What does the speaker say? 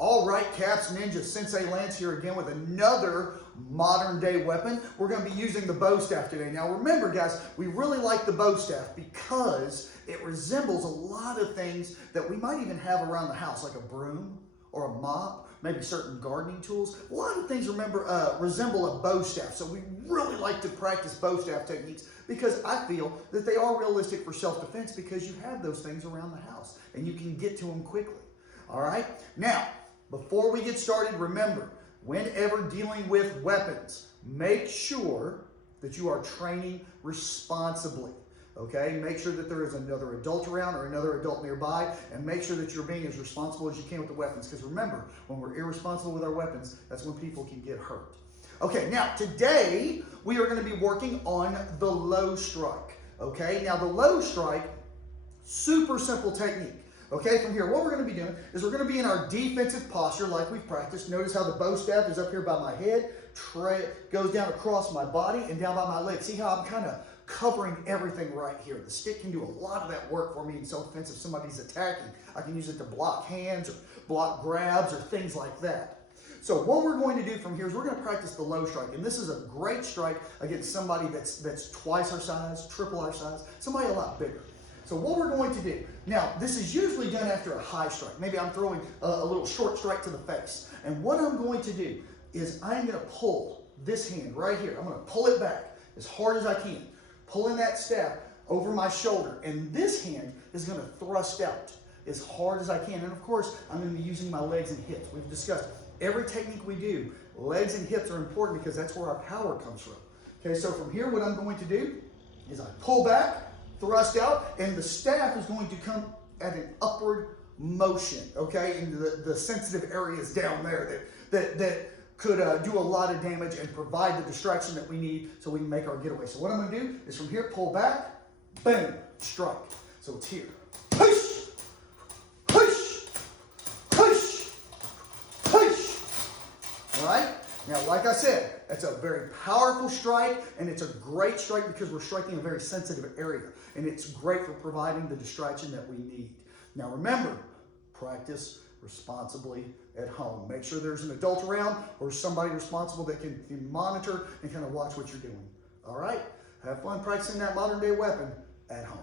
All right, Caps, Ninjas, Sensei Lance here again with another modern day weapon. We're going to be using the bow staff today. Now remember guys, we really like the bow staff because it resembles a lot of things that we might even have around the house, like a broom or a mop, maybe certain gardening tools. A lot of things resemble a bow staff. So we really like to practice bow staff techniques because I feel that they are realistic for self-defense because you have those things around the house and you can get to them quickly. All right, now, before we get started, remember, whenever dealing with weapons, make sure that you are training responsibly, okay? Make sure that there is another adult around or another adult nearby, and make sure that you're being as responsible as you can with the weapons, because remember, when we're irresponsible with our weapons, that's when people can get hurt. Okay, now, today, we are gonna be working on the low strike, okay? Now, the low strike, super simple technique. Okay, from here, what we're going to be doing is we're going to be in our defensive posture like we've practiced. Notice how the bow staff is up here by my head, goes down across my body and down by my legs. See how I'm kind of covering everything right here. The stick can do a lot of that work for me in self-defense if somebody's attacking. I can use it to block hands or block grabs or things like that. So what we're going to do from here is we're going to practice the low strike. And this is a great strike against somebody that's twice our size, triple our size, somebody a lot bigger. So what we're going to do, now this is usually done after a high strike. Maybe I'm throwing a little short strike to the face. And what I'm going to do is I'm going to pull this hand right here. I'm going to pull it back as hard as I can, pulling that staff over my shoulder. And this hand is going to thrust out as hard as I can. And of course, I'm going to be using my legs and hips. We've discussed every technique we do, legs and hips are important because that's where our power comes from. Okay, so from here, what I'm going to do is I pull back, thrust out, and the staff is going to come at an upward motion, okay, into the sensitive areas down there that could do a lot of damage and provide the distraction that we need so we can make our getaway. So what I'm going to do is from here, pull back, boom, strike. So it's here. Push, push, push, push. All right? Now, like I said, that's a very powerful strike, and it's a great strike because we're striking a very sensitive area, and it's great for providing the distraction that we need. Now, remember, practice responsibly at home. Make sure there's an adult around or somebody responsible that can monitor and kind of watch what you're doing. All right? Have fun practicing that modern-day weapon at home.